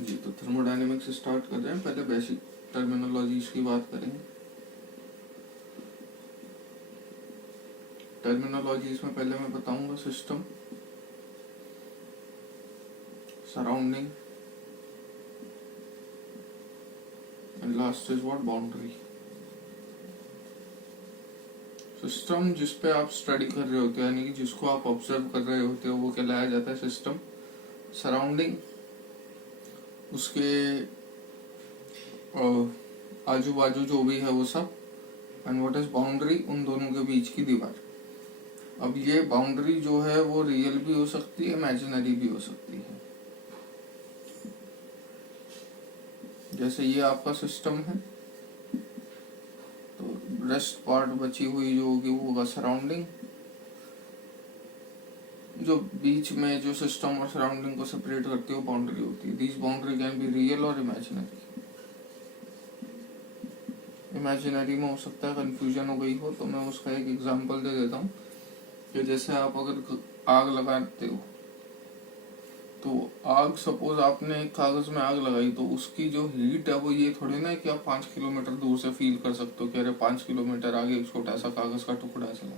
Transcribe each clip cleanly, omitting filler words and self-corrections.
जी, तो thermodynamics start कर रहे हैं। पहले बेसिक टर्मिनोलॉजीज की बात करेंगे। टर्मिनोलॉजीज में पहले मैं बताऊंगा system, surrounding and last is what, boundary. System जिस पे आप स्टडी कर रहे होते हो, यानी कि जिसको आप ऑब्जर्व कर रहे होते हो, वो कहलाया जाता है सिस्टम। सराउंडिंग उसके आजू बाजू जो भी है वो सब। एंड व्हाट इज बाउंड्री, उन दोनों के बीच की दीवार। अब ये बाउंड्री जो है वो रियल भी हो सकती है, इमेजिनरी भी हो सकती है। जैसे ये आपका सिस्टम है, तो रेस्ट पार्ट बची हुई जो होगी वो होगा सराउंडिंग। जो बीच में जो सिस्टम और सराउंडिंग को सेपरेट करती है वो बाउंड्री होती है। This boundary can be real और इमेजिनरी। इमेजिनरी में हो सकता है कंफ्यूजन हो गई हो, तो मैं उसका एक एग्जांपल दे देता हूँ कि जैसे आप अगर आग लगाते हो, तो आग सपोज आपने एक कागज में आग लगाई, तो उसकी जो हीट है वो ये थोड़ी ना कि आप 5 किलोमीटर दूर से फील कर सकते हो कि अरे 5 किलोमीटर आगे एक छोटा सा कागज का टुकड़ा चला।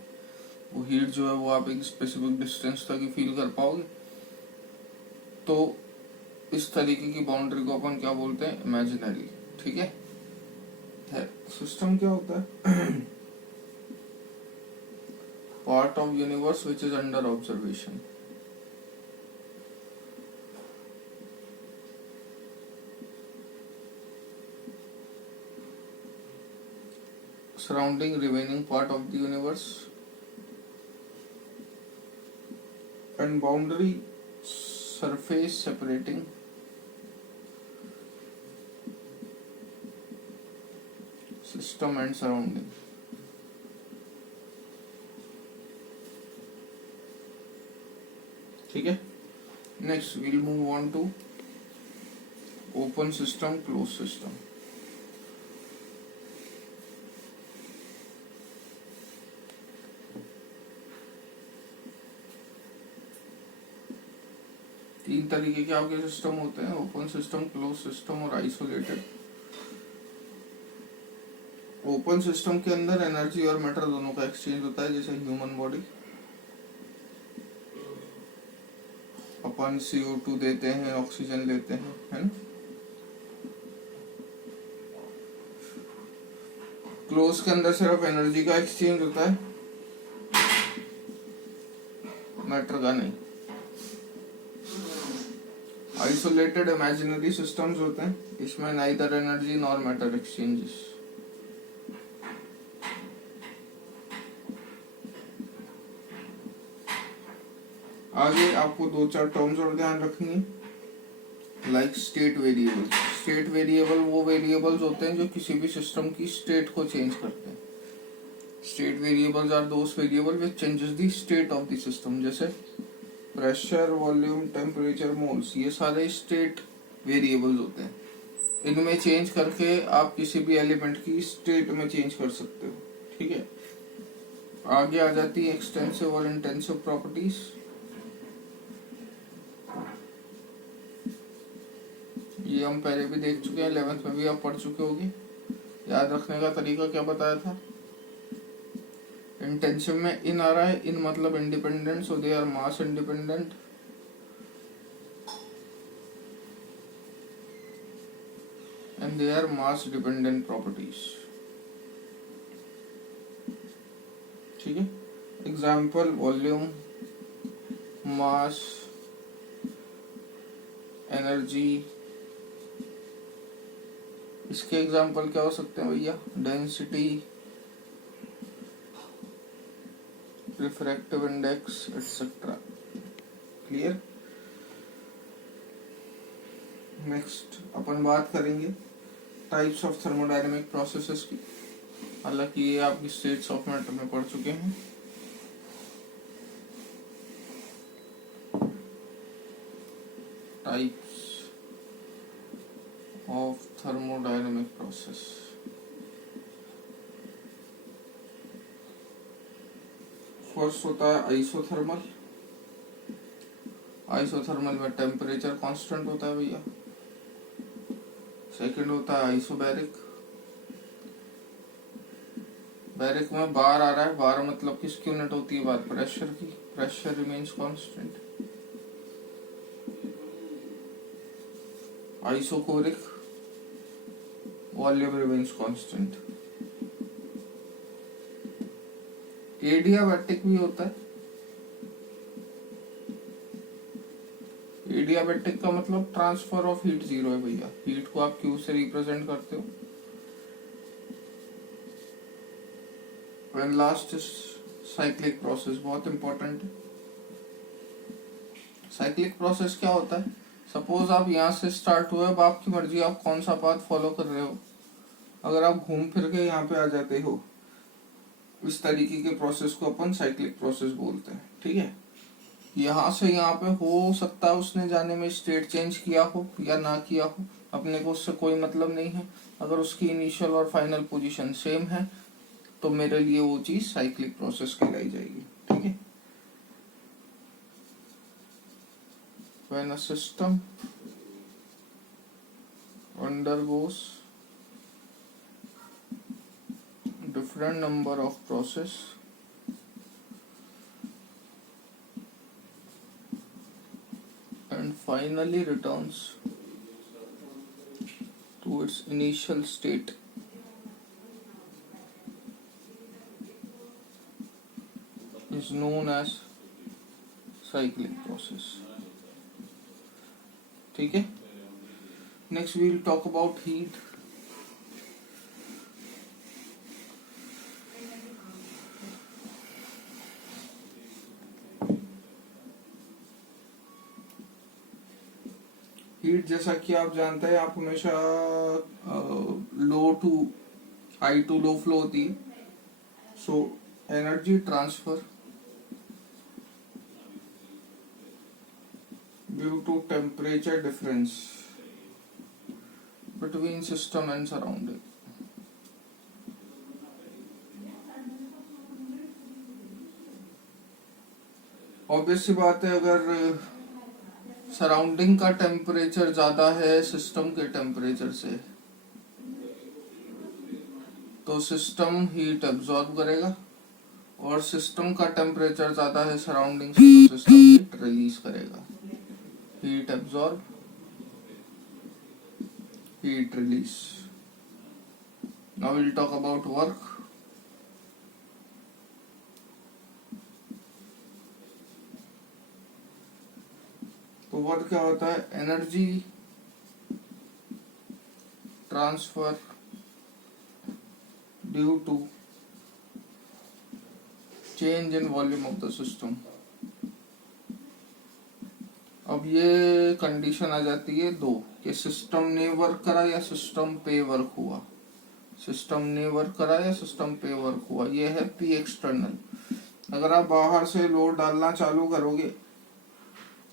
वो हीट जो है वो आप एक स्पेसिफिक डिस्टेंस तक ही फील कर पाओगे। तो इस तरीके की बाउंड्री को अपन क्या बोलते हैं, इमेजिनरी। ठीक है। सिस्टम क्या होता है, part of universe which is under observation. Surrounding remaining part of the universe, and boundary surface separating system and surrounding. ठीक है। Next we'll move on to open system, closed system. तीन तरीके के आपके सिस्टम होते हैं, ओपन सिस्टम, क्लोज सिस्टम और isolated. Open system के अंदर एनर्जी और मैटर दोनों का एक्सचेंज होता है। जैसे ह्यूमन बॉडी, अपन CO2 देते हैं, ऑक्सीजन लेते हैं, है ना। क्लोज के अंदर सिर्फ एनर्जी का एक्सचेंज होता है, मैटर का नहीं। आइसोलेटेड इमेजिनरी सिस्टम्स होते हैं, इसमें neither energy nor matter exchanges. आगे आपको 2-4 टर्म्स और ध्यान रखनी है, like state variable. State variable वो वेरिएबल्स होते हैं जो किसी भी सिस्टम की स्टेट को चेंज करते हैं। State variables are those variable which changes the state of the system. जैसे प्रेशर, वॉल्यूम, टेम्परेचर, मोल्स, ये सारे स्टेट वेरिएबल्स होते हैं। इनमें चेंज करके आप किसी भी एलिमेंट की स्टेट में चेंज कर सकते हो। ठीक है। आगे आ जाती है एक्सटेंसिव और इंटेंसिव प्रॉपर्टीज। ये हम पहले भी देख चुके हैं, 11th में भी आप पढ़ चुके होंगे। याद रखने का तरीका क्या बताया था, इंटेंसिव में इन आ रहा है, इन मतलब independent, so they are mass independent. And they are mass dependent properties. ठीक है। Example, volume, mass, energy. इसके एग्जाम्पल क्या हो सकते हैं भैया, density, refractive index, etcetera. Clear. Next अपन बात करेंगे टाइप्स ऑफ थर्मोडायनेमिक प्रोसेसेस की। हालांकि ये आपकी स्टेट्स ऑफ मैटर में पढ़ चुके हैं। Types of thermodynamic process. First होता है आइसोथर्मल। आइसोथर्मल में टेम्परेचर कांस्टेंट होता है भैया, सेकंड होता है आइसोबैरिक। बैरिक में बार आ रहा है, बार मतलब किसकी यूनिट होती है, बार प्रेशर की, pressure remains constant. Isochoric volume remains constant. Adiabatic भी होता है। एडियाबैटिक का मतलब ट्रांसफर ऑफ हीट जीरो है भैया, हीट को आप क्यू से रिप्रेजेंट करते हो। एंड लास्ट साइक्लिक प्रोसेस, बहुत इंपॉर्टेंट है। साइक्लिक प्रोसेस क्या होता है, सपोज आप यहाँ से स्टार्ट हुए, अब आपकी मर्जी आप कौन सा पाथ फॉलो कर रहे हो। अगर आप घूम फिर के यहाँ पे आ जाते हो, इस तरीके के प्रोसेस को अपन साइक्लिक प्रोसेस बोलते हैं, ठीक है। यहाँ से यहाँ पे हो सकता है उसने जाने में स्टेट चेंज किया हो या ना किया हो, अपने को उससे कोई मतलब नहीं है। अगर उसकी इनिशियल और फाइनल पोजीशन सेम है तो मेरे लिए वो चीज साइक्लिक प्रोसेस कहलाई जाएगी, ठीक है। When a system undergoes different number of process and finally returns to its initial state, is known as cyclic process, ठीक है। Next we will talk about heat. Heat जैसा कि आप जानते हैं, आप हमेशा low to high to low flow होती है। So energy transfer due to temperature difference between system and surrounding. Obvious सी बात है, अगर सराउंडिंग का टेम्परेचर ज्यादा है सिस्टम के टेम्परेचर से, तो सिस्टम हीट एब्जॉर्ब करेगा, और सिस्टम का टेम्परेचर ज्यादा है सराउंडिंग से तो सिस्टम हीट रिलीज करेगा। Heat absorb, heat release. Now will talk about work. तो वर्क क्या होता है, energy transfer due to change in volume of the system. अब ये कंडीशन आ जाती है दो, कि सिस्टम ने वर्क करा या सिस्टम पे वर्क हुआ। सिस्टम ने वर्क करा या सिस्टम पे वर्क हुआ, ये है पी एक्सटर्नल। अगर आप बाहर से लोड डालना चालू करोगे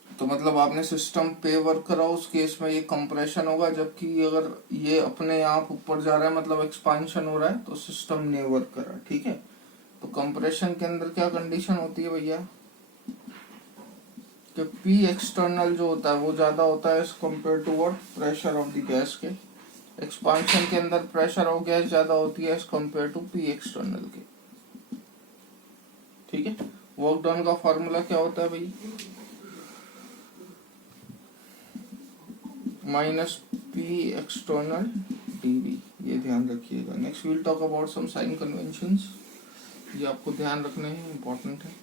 तो मतलब आपने सिस्टम पे वर्क करा, उस केस में ये कंप्रेशन होगा, जबकि अगर ये अपने आप ऊपर जा रहा है मतलब एक्सपांशन हो रहा है तो सिस्टम ने वर्क करा, ठीक है। तो कंप्रेशन के अंदर क्या कंडीशन होती है भैया, कि पी एक्सटर्नल जो होता है वो ज्यादा होता है as compare to what, pressure of the gas के। एक्सपांशन के अंदर प्रेशर ऑफ गैस ज्यादा होती है as compare to P external के, ठीक है। वर्क डन का फॉर्मूला क्या होता है भाई, माइनस पी एक्सटर्नल डीवी, ये ध्यान रखिएगा। Next will talk about some sign conventions, ये आपको ध्यान रखने हैं, इंपॉर्टेंट है।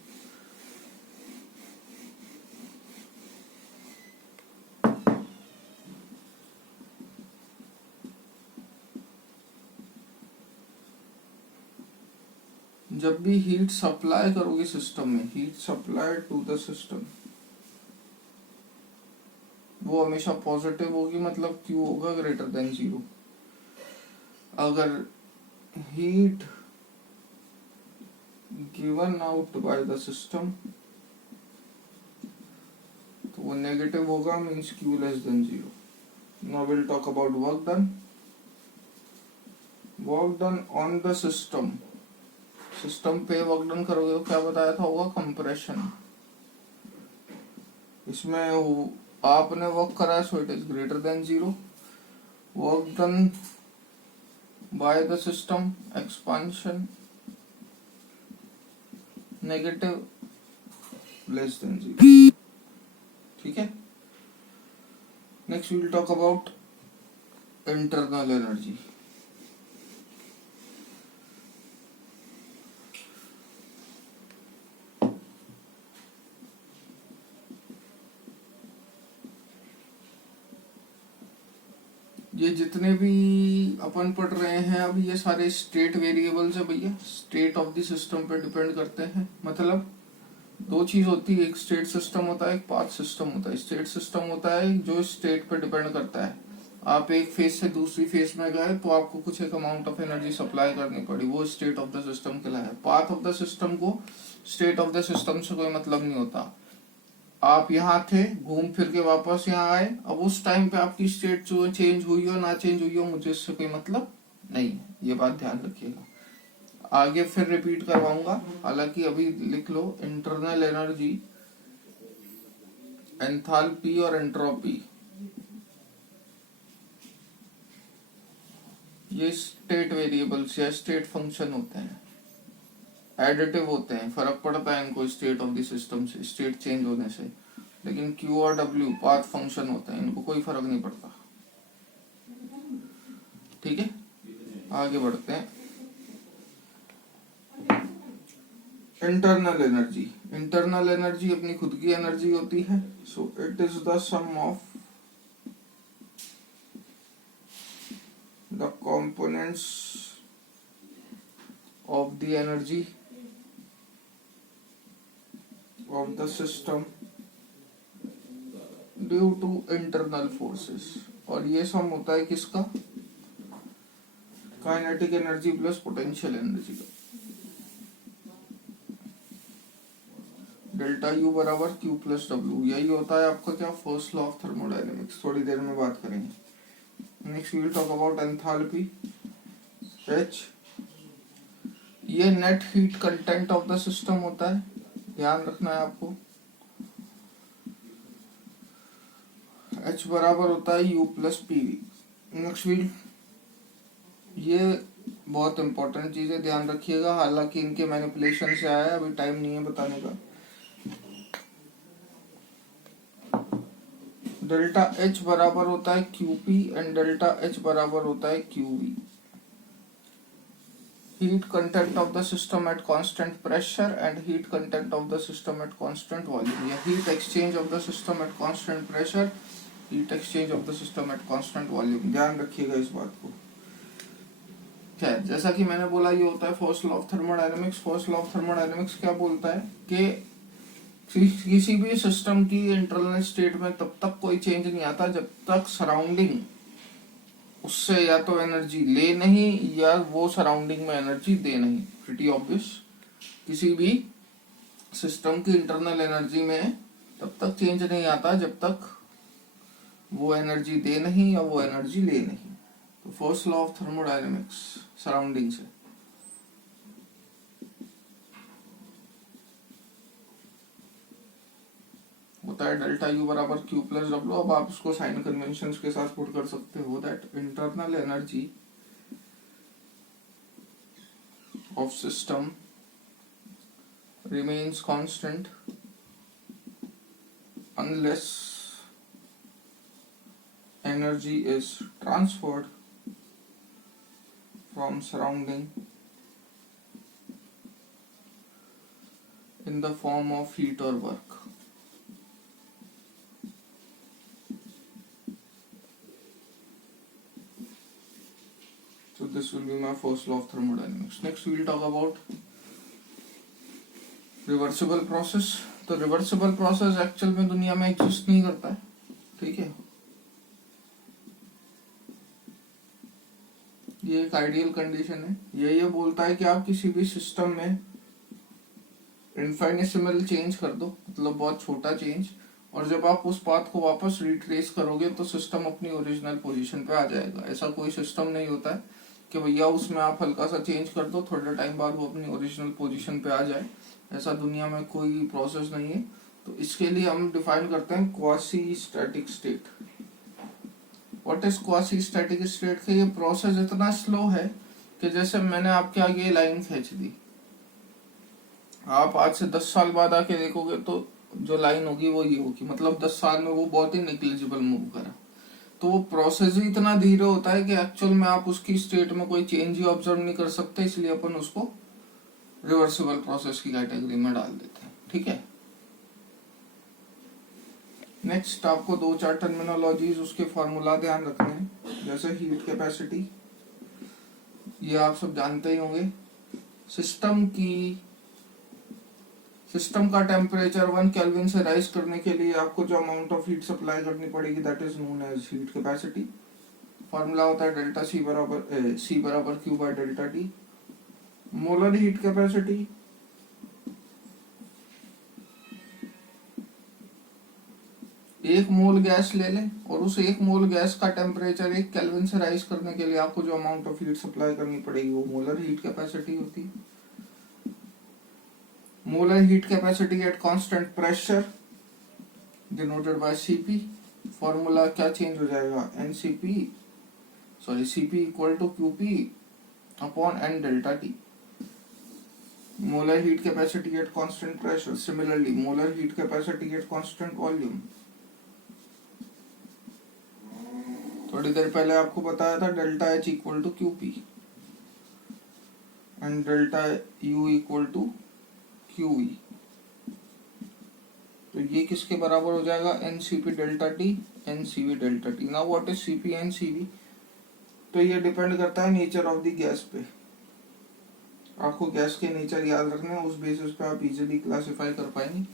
जब भी हीट सप्लाई करोगे सिस्टम में, heat supply to the system, वो हमेशा पॉजिटिव होगी, मतलब Q होगा ग्रेटर देन 0। अगर heat given out by the system तो वो नेगेटिव होगा, means Q less than 0। Now will talk about work done. Work done on the system, system पे वर्क डन करोगे तो क्या बताया था, होगा कंप्रेशन। इसमें आपने वर्क करा है so it is greater than 0, work done by the system expansion negative less than 0. ठीक है. Next we will talk about internal energy. ये जितने भी अपन पढ़ रहे हैं अब ये सारे स्टेट वेरिएबल्स है भैया, स्टेट ऑफ द सिस्टम पे डिपेंड करते हैं. मतलब दो चीज होती है, एक स्टेट सिस्टम होता है, एक पाथ सिस्टम होता है. स्टेट सिस्टम होता है जो स्टेट पे डिपेंड करता है. आप एक फेज से दूसरी फेज में गए तो आपको कुछ एक अमाउंट ऑफ एनर्जी सप्लाई करनी पड़ी, वो स्टेट ऑफ द सिस्टम कहलाया. पाथ ऑफ द सिस्टम को स्टेट ऑफ द सिस्टम से कोई मतलब नहीं होता. आप यहाँ थे, घूम फिर के वापस यहाँ आए, अब उस टाइम पे आपकी स्टेट जो चेंज हुई हो ना चेंज हुई हो मुझे इससे कोई मतलब नहीं है. ये बात ध्यान रखिएगा. आगे फिर रिपीट करवाऊंगा, हालांकि अभी लिख लो. इंटरनल एनर्जी, एंथैल्पी और एंट्रोपी ये स्टेट वेरिएबल्स या स्टेट फंक्शन होते हैं, एडिटिव होते हैं. फर्क पड़ता है इनको स्टेट ऑफ द सिस्टम से, स्टेट चेंज होने से. लेकिन क्यू और डब्ल्यू पाथ फंक्शन होते हैं, इनको कोई फर्क नहीं पड़ता. ठीक है, आगे बढ़ते हैं. Internal energy. इंटरनल एनर्जी अपनी खुद की एनर्जी होती है. So it is the sum of the components of the energy of the system due to internal forces. और ये सम होता है किसका? Kinetic energy plus potential energy का. डेल्टा यू बराबर क्यू प्लस डब्ल्यू. यही होता है आपका क्या? First law of thermodynamics. थोड़ी देर में बात करेंगे. Next we will talk about enthalpy. H, ये net heat content of the system होता है, ध्यान रखना है आपको. H बराबर होता है U plus PV. Next will, ये बहुत इंपॉर्टेंट चीज है, ध्यान रखिएगा. हालांकि इनके मैनिपुलेशन से आया है, अभी टाइम नहीं है बताने का. डेल्टा H बराबर होता है QP एंड डेल्टा H बराबर होता है QV. Heat content of the system at constant pressure and heat content of the system at constant volume. या heat exchange of the system at constant pressure, heat exchange of the system at constant volume. ध्यान रखिएगा इस बात को. खैर, जैसा कि मैंने बोला ये होता है first law of thermodynamics. First law of thermodynamics क्या बोलता है कि किसी भी सिस्टम की इंटरनल स्टेट में तब तक कोई चेंज नहीं आता जब तक सराउंडिंग उससे या तो एनर्जी ले नहीं या वो सराउंडिंग में एनर्जी दे नहीं. Pretty obvious. किसी भी सिस्टम की इंटरनल एनर्जी में तब तक चेंज नहीं आता जब तक वो एनर्जी दे नहीं या वो एनर्जी ले नहीं. तो first law of thermodynamics surrounding से. होता है डेल्टा यू बराबर क्यू प्लस डब्ल्यू. अब आप उसको साइन कन्वेंशन के साथ पुट कर सकते हो. That internal energy of system remains constant unless energy is transferred from surrounding in the form of heat or work. So this will be my first law of thermodynamics. Next we will talk about reversible process. तो reversible process actual में दुनिया में exist नहीं करता है. ठीक है, ये एक आइडियल कंडीशन है. ये बोलता है कि आप किसी भी सिस्टम में इनफाइनिसिमल चेंज कर दो, मतलब बहुत छोटा चेंज, और जब आप उस पाथ को वापस रिट्रेस करोगे तो सिस्टम अपनी ओरिजिनल पोजीशन पे आ जाएगा. ऐसा कोई सिस्टम नहीं होता है कि भैया उसमें आप हल्का सा चेंज कर दो, थोड़े टाइम बाद वो अपनी ओरिजिनल पोजीशन पे आ जाए. ऐसा दुनिया में कोई प्रोसेस नहीं है. तो इसके लिए हम डिफाइन करते हैं quasi static state. What is quasi static state का ये प्रोसेस इतना स्लो है कि जैसे मैंने आपके आगे ये लाइन खींच दी, आप आज से 10 साल बाद आके देखोगे तो जो लाइन होगी वो ये होगी, मतलब 10 साल में वो बहुत ही निग्लिजिबल मूव करा। तो वो प्रोसेस ही इतना धीरे होता है कि एक्चुअल में आप उसकी स्टेट में कोई चेंज ही ऑब्जर्व नहीं कर सकते, इसलिए अपन उसको रिवर्सिबल प्रोसेस की कैटेगरी में डाल देते हैं। ठीक है, नेक्स्ट आपको 2-4 टर्मिनोलॉजीज उसके फॉर्मूला ध्यान रखने हैं, जैसे हीट कैपेसिटी, ये आप सब जानते ही होंगे। सिस्टम का टेम्परेचर 1 केल्विन से राइज करने के लिए आपको जो अमाउंट ऑफ हीट सप्लाई करनी पड़ेगी that is known as heat capacity. Formula होता है डेल्टा सी बराबर Q by delta T. Molar heat capacity, एक मोल गैस ले लें और उस एक मोल गैस का टेम्परेचर 1 केल्विन से राइज करने के लिए आपको जो अमाउंट ऑफ हीट सप्लाई करनी पड़ेगी वो मोलर हीट कैपेसिटी होती है। Molar heat capacity at constant pressure denoted by CP. Formula क्या चेंज हो जाएगा, CP equal to QP upon N delta T. Molar heat capacity at constant pressure, similarly molar heat capacity at constant volume. थोड़ी देर पहले आपको बताया था delta H equal to QP and delta U equal to QE. तो ये किसके बराबर हो जाएगा, NCP delta T NCV delta T. Now what is CP NCV, तो ये डिपेंड करता है नेचर ऑफ द गैस पे। आपको गैस के नेचर याद रखने हैं, उस बेसिस पे आप इजीली क्लासिफाई कर पाएंगे।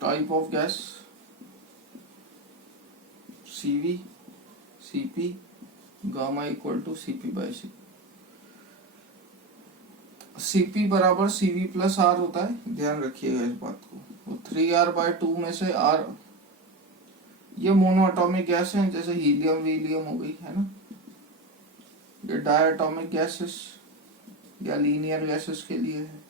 Type of gas CV, CP, gamma equal to CP by C। CP बराबर CV प्लस R होता है, ध्यान रखिएगा इस बात को। 3R/2 में से R, ये मोनोएटॉमिक गैस है, जैसे हीलियम वीलियम हो गई है ना। ये डायटॉमिक गैसेस या लीनियर गैसेस के लिए है,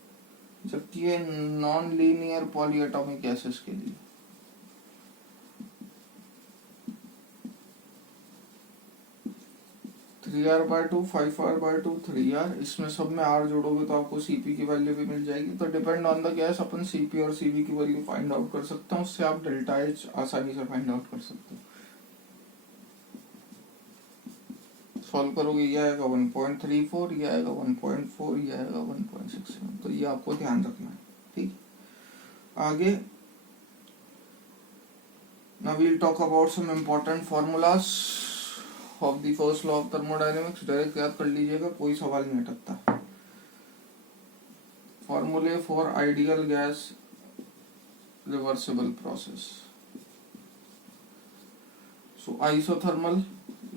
जबकि ये नॉन लीनियर पॉलीएटॉमिक गैसेस के लिए। Three are by two, 5R/2, 3R, इसमें सब में R जोड़ोगे तो आपको CP की वैल्यू भी मिल जाएगी। तो depend on the gas upon CP और CV की वैल्यू फाइंड आउट कर सकते हैं, उससे आप डेल्टा H आसानी से फाइंड आउट कर सकते हो। सॉल्व करोगे, ये आएगा 1.34, ये आएगा 1.4, ये आएगा 1.67। तो ये आपको ध्यान रखना है, ठीक। आगे now we'll talk about some important formulas of the first law of thermodynamics। Direct याद कर लीजिएगा, कोई सवाल नहीं अटकता। फॉर्मूले for ideal gas reversible process. So isothermal,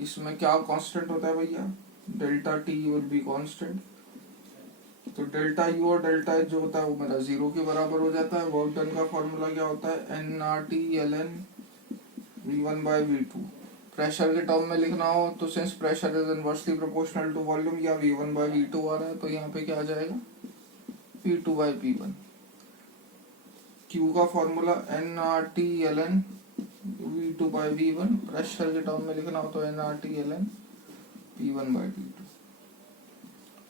इसमें क्या कांस्टेंट होता है भैया, delta T will be constant. तो डेल्टा यू और डेल्टा एच जो होता है वो मेरा 0 के बराबर हो जाता है। वर्क डन का फॉर्मूला क्या होता है, nRT/ln V1/V2। प्रेशर के टर्म में लिखना हो तो since pressure is inversely proportional to volume, या V1/V2 आ रहा है तो यहाँ पे क्या आ जाएगा, P2/P1। Q का फॉर्मूला nRT/ln V2/V1, प्रेशर के टर्म में लिखना हो तो nRT/ln P1/P2।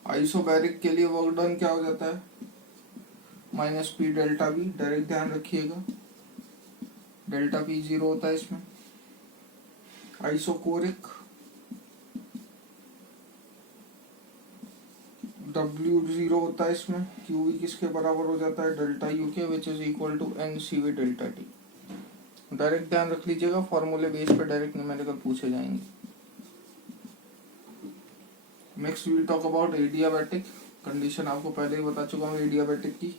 आइसोबैरिक के लिए वर्क डन क्या हो जाता है, -P डेल्टा V। डायरेक्ट ध्यान रखिएगा, डेल्टा P 0 होता है इसमें। आइसोकोरिक W 0 होता है इसमें। QV किसके बराबर हो जाता है, डेल्टा U के, which is equal to NCV delta T। Direct ध्यान रख लीजिएगा, फॉर्मूले बेस पे डायरेक्ट न्यूमेरिकल पूछे जाएंगे। Next we will talk about adiabatic. Condition आपको पहले ही बता चुका हूँ एडियाबैटिक की,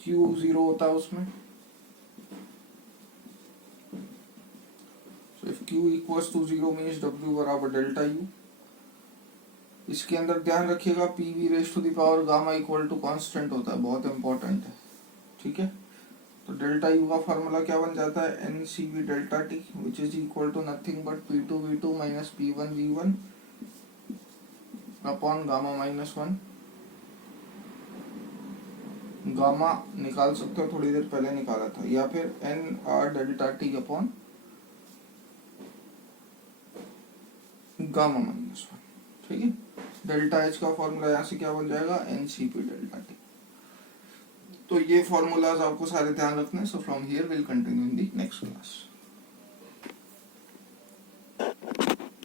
Q 0 होता है उसमें। So if Q equals to 0 means W बराबर डेल्टा U। इसके अंदर ध्यान रखिएगा PV raise to the power gamma equal to constant होता है, बहुत इंपॉर्टेंट है, ठीक है। तो डेल्टा U का फॉर्मूला क्या बन जाता है, NCV delta T which is equal to nothing but P2V2 minus P1V1 upon gamma -1। Gamma निकाल सकते हो, थोड़ी देर पहले निकाला था, या फिर N R delta T upon gamma -1, ठीक है। डेल्टा एच का फॉर्मूला यहाँ से क्या बन जाएगा, N C P delta T. तो ये फॉर्मूलाज आपको सारे ध्यान रखने हैं। So from here will continue in the next class.